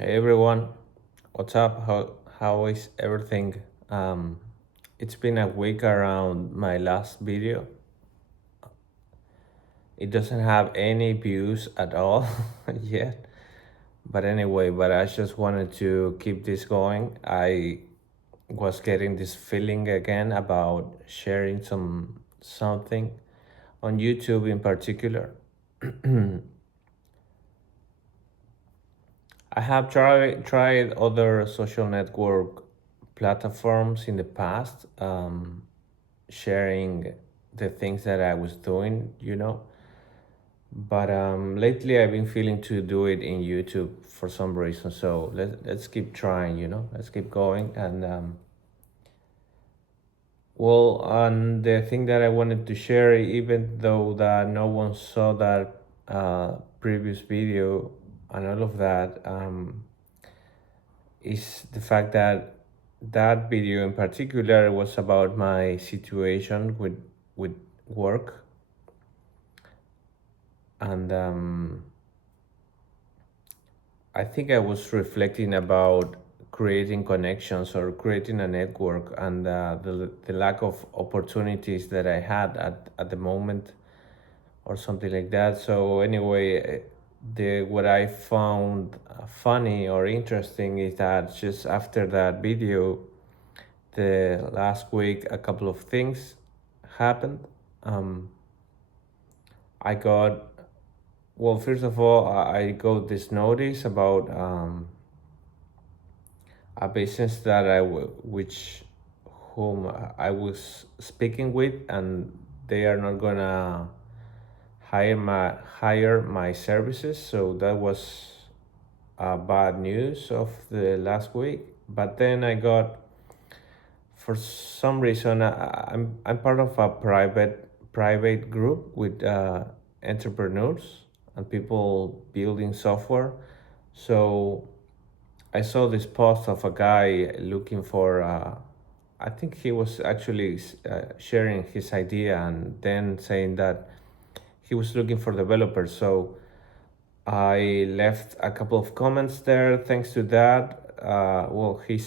Hey everyone, what's up? How is everything? Um, it's been a week around my last video. It doesn't have any views at all yet. But I just wanted to keep this going. I was getting this feeling again about sharing something on YouTube in particular. I have tried other social network platforms in the past, sharing the things that I was doing. But lately, I've been feeling to do it in YouTube for some reason. So let's keep trying. Let's keep going. And well, and the thing that I wanted to share, even though that no one saw that previous video and all of that. Is the fact that that video in particular was about my situation with work, and I think I was reflecting about creating connections or creating a network, and the lack of opportunities that I had at the moment or something like that. So anyway, the what I found funny or interesting is that just after that video, the last week a couple of things happened. Um, I got well. First of all, I got this notice about a business that which whom I was speaking with, and they are not gonna hire my services. So that was bad news of the last week. But then I got, for some reason, I'm part of a private group with entrepreneurs and people building software. So I saw this post of a guy looking for. I think he was actually sharing his idea and then saying that he was looking for developers. So I left a couple of comments there. Thanks to that, well, he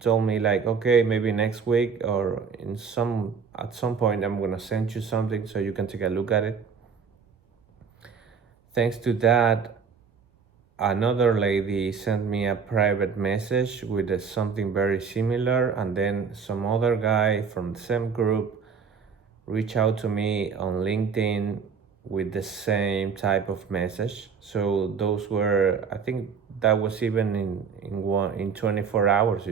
told me like, okay, maybe next week or at some point, I'm gonna send you something so you can take a look at it. Thanks to that, another lady sent me a private message with something very similar, and then some other guy from the same group reached out to me on LinkedIn with the same type of message. So those were, I think that was even in 24 hours,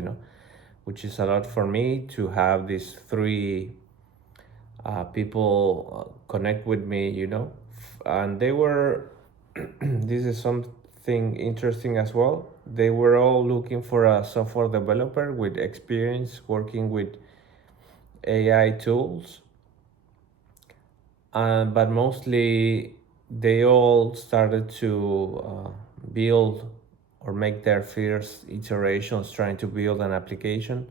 which is a lot for me to have these three people connect with me. And they were, this is something interesting as well. They were all looking for a software developer with experience working with AI tools, but mostly they all started to build or make their first iterations trying to build an application.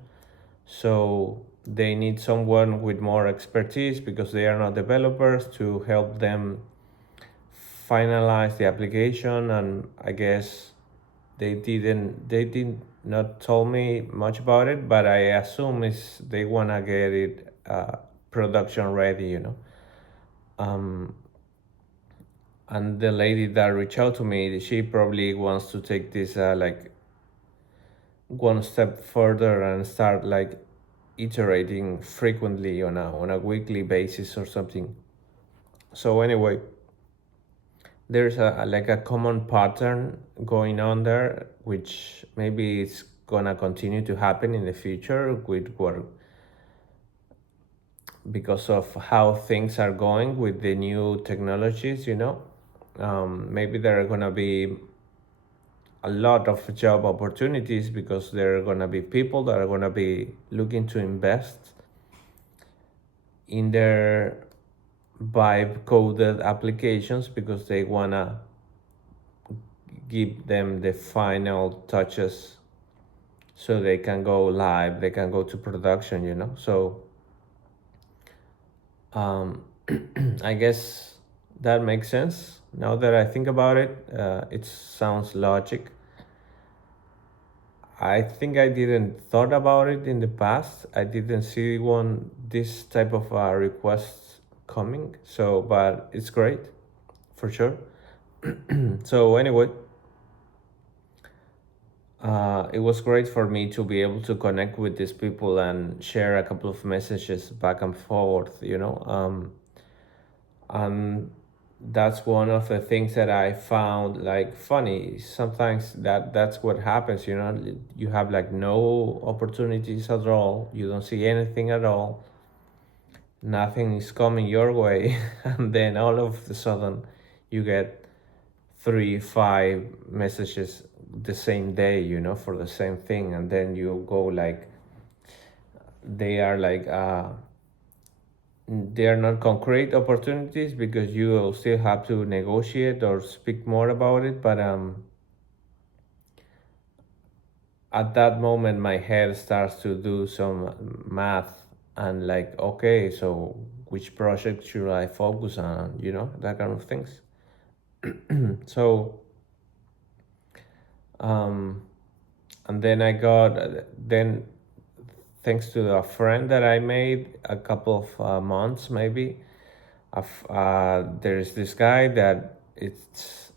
So they need someone with more expertise because they are not developers to help them finalize the application. And I guess they did not tell me much about it, but I assume is they want to get it production ready. um and the lady that reached out to me, she probably wants to take this like one step further and start like iterating frequently on a weekly basis or something. So anyway, there's like a common pattern going on there, which maybe it's gonna continue to happen in the future with work because of how things are going with the new technologies. Maybe there are gonna be a lot of job opportunities because there are going to be people that are going to be looking to invest in their vibe coded applications because they want to give them the final touches so they can go live, they can go to production. So um, I guess that makes sense now that I think about it. It sounds logic. I think I didn't thought about it in the past. I didn't see one this type of requests coming. So, but it's great for sure. So anyway, it was great for me to be able to connect with these people and share a couple of messages back and forth. And that's one of the things that I found like funny. Sometimes that's what happens. You have like no opportunities at all. You don't see anything at all. Nothing is coming your way, and then all of a sudden, you get 3, 5 messages the same day. For the same thing, and then you go like they are like they are not concrete opportunities because you will still have to negotiate or speak more about it. But at that moment, my head starts to do some math and like, okay, so which project should I focus on? That kind of things. So, um, and then I got then thanks to a friend that I made a couple of months maybe. There's this guy that it's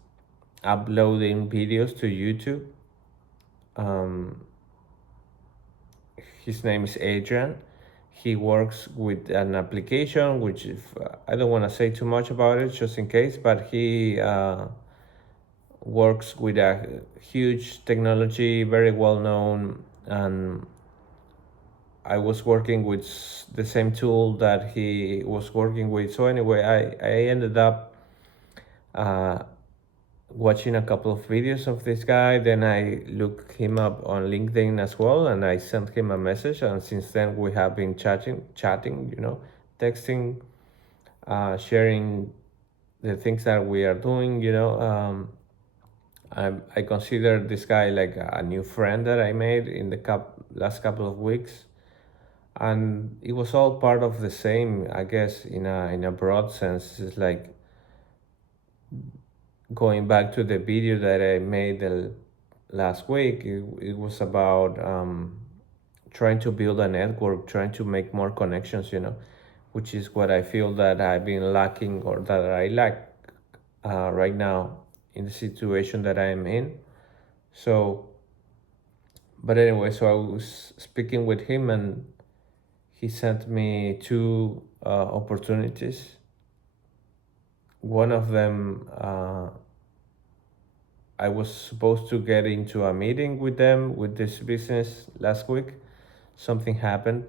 uploading videos to YouTube. Um, his name is Adrian. He works with an application, which if, I don't want to say too much about it, just in case, but he works with a huge technology, very well known, and I was working with the same tool that he was working with. So anyway, I ended up uh, watching a couple of videos of this guy. Then I looked him up on LinkedIn as well, and I sent him a message. And since then, we have been chatting, texting, sharing the things that we are doing. I consider this guy like a new friend that I made in the last couple of weeks, and it was all part of the same, I guess, in a broad sense. It's like going back to the video that I made the last week. It was about trying to build a network, trying to make more connections, which is what I feel that I've been lacking, or that I lack right now in the situation that I'm in. So, but anyway, so I was speaking with him, and he sent me two opportunities. One of them, I was supposed to get into a meeting with them with this business last week. Something happened.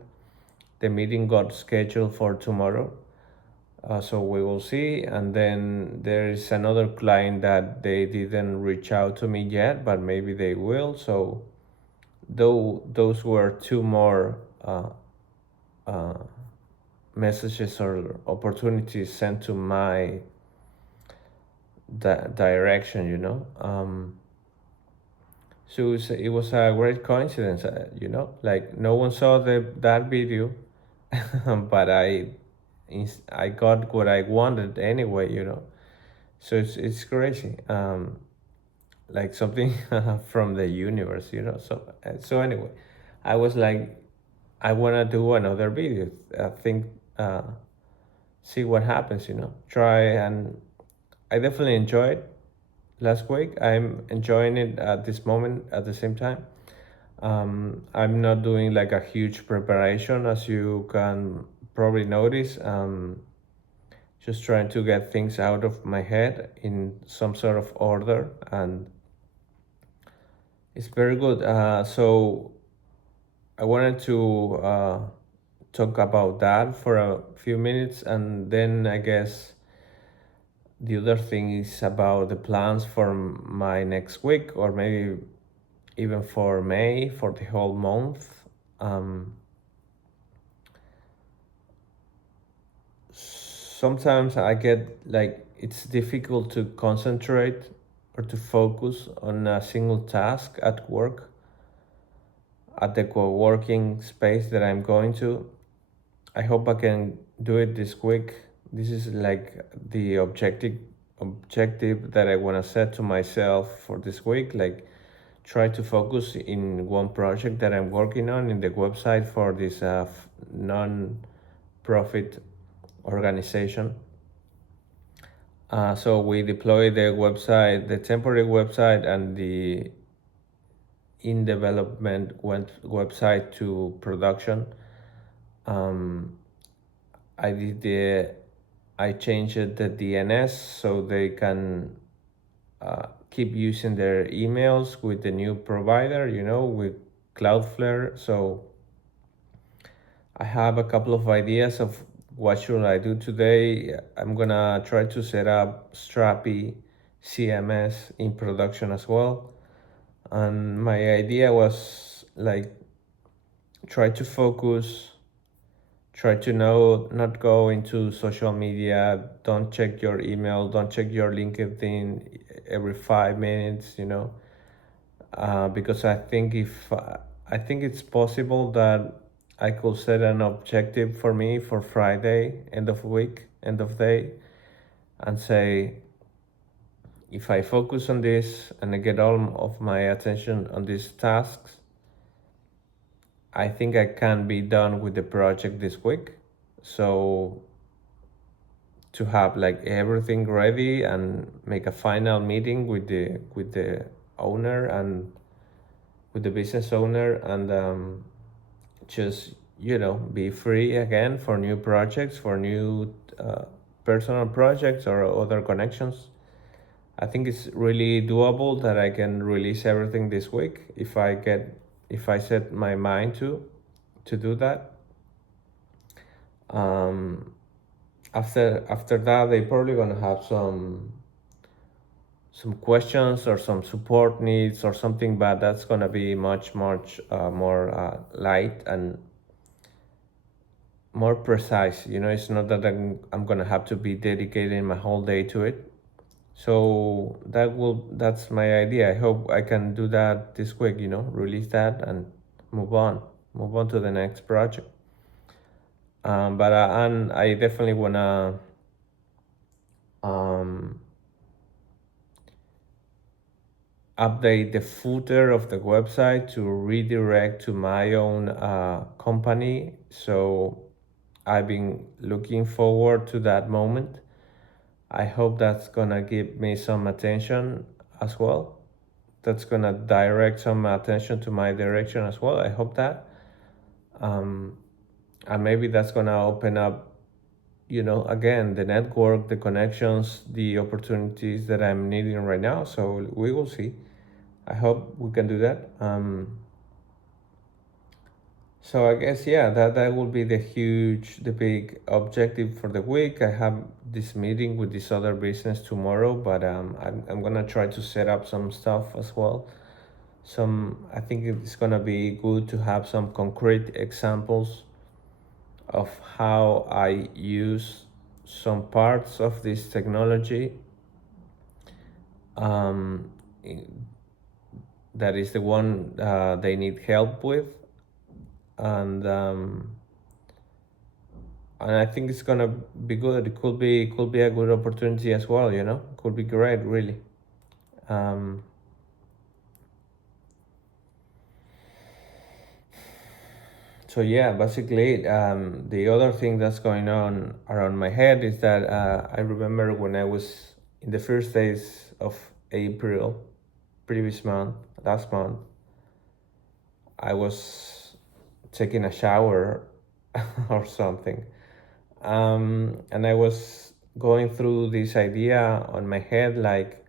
The meeting got scheduled for tomorrow. So we will see. And then there is another client that they didn't reach out to me yet, but maybe they will. So though those were two more uh, messages or opportunities sent to my direction. So it was a great coincidence, like no one saw that video, but I got what I wanted anyway. So it's crazy, like something from the universe. So anyway, I was like, I want to do another video. I think, see what happens. Try, and I definitely enjoyed last week. I'm enjoying it at this moment at the same time. I'm not doing like a huge preparation, as you can probably notice. Just trying to get things out of my head in some sort of order, and it's very good. So I wanted to talk about that for a few minutes, and then I guess the other thing is about the plans for my next week, or maybe even for May, for the whole month. Sometimes I get like it's difficult to concentrate or to focus on a single task at work, at the co-working space that I'm going to. I hope I can do it this week. This is like the objective that I want to set to myself for this week, like try to focus in one project that I'm working on in the website for this non-profit organization. So we deploy the website, the temporary website, and the in development website to production. Um, I did the I changed the DNS so they can keep using their emails with the new provider, with Cloudflare. So I have a couple of ideas of what should I do today. I'm gonna try to set up Strapi CMS in production as well. And my idea was like try to focus, try to know, not go into social media, don't check your email, don't check your LinkedIn every 5 minutes, because I think it's possible that I could set an objective for me for Friday, end of week, end of day, and say, if I focus on this and I get all of my attention on these tasks, I think I can be done with the project this week. So to have like everything ready and make a final meeting with the owner and with the business owner, and just be free again for new projects, for new personal projects or other connections. I think it's really doable that I can release everything this week if I set my mind to do that. um after that, they probably gonna have some questions or some support needs or something, but that's gonna be much more light and more precise. It's not that I'm gonna have to be dedicating my whole day to it. So that's my idea. I hope I can do that this week, release that and move on move on to the next project. But and I definitely wanna um update the footer of the website to redirect to my own company. So I've been looking forward to that moment. I hope that's gonna give me some attention as well. That's gonna direct some attention to my direction as well. I hope that. Um, and maybe that's gonna open up, again, the network, the connections, the opportunities that I'm needing right now. So we will see. I hope we can do that. So I guess, yeah, that will be the big objective for the week. I have this meeting with this other business tomorrow, but I'm gonna try to set up some stuff as well. I think it's gonna be good to have some concrete examples of how I use some parts of this technology. Um, that is the one they need help with, and I think it's gonna be good. It could be a good opportunity as well. Could be great, really. Um, so yeah, basically, the other thing that's going on around my head is that I remember when I was in the first days of April, previous month, last month, I was taking a shower or something, and I was going through this idea on my head, like,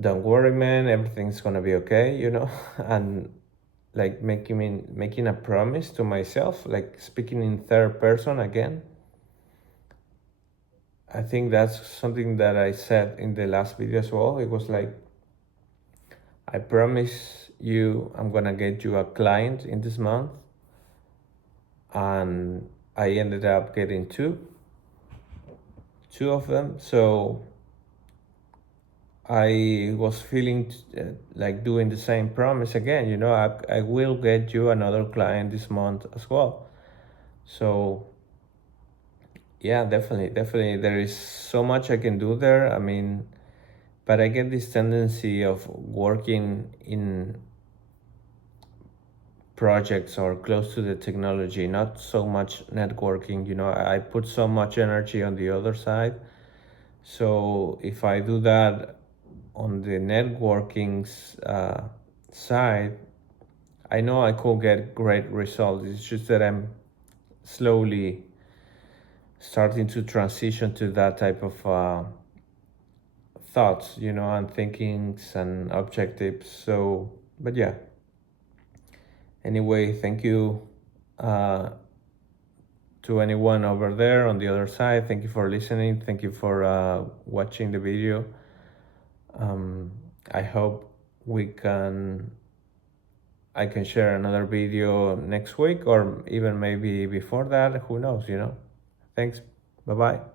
don't worry, man, everything's gonna be okay, and like making a promise to myself, like speaking in third person again. I think that's something that I said in the last video as well. It was like, I promise you I'm gonna get you a client in this month, and I ended up getting two of them. So I was feeling like doing the same promise again. I will get you another client this month as well. So yeah, definitely, there is so much I can do there. I mean, but I get this tendency of working in projects or close to the technology, not so much networking. I put so much energy on the other side. So if I do that on the networking side, I know I could get great results. It's just that I'm slowly starting to transition to that type of thoughts, and thinkings and objectives. So, but yeah. Anyway, thank you uh, to anyone over there on the other side. Thank you for listening. Thank you for watching the video. Um, I hope we can I can share another video next week or even maybe before that. Who knows? Thanks. Bye bye.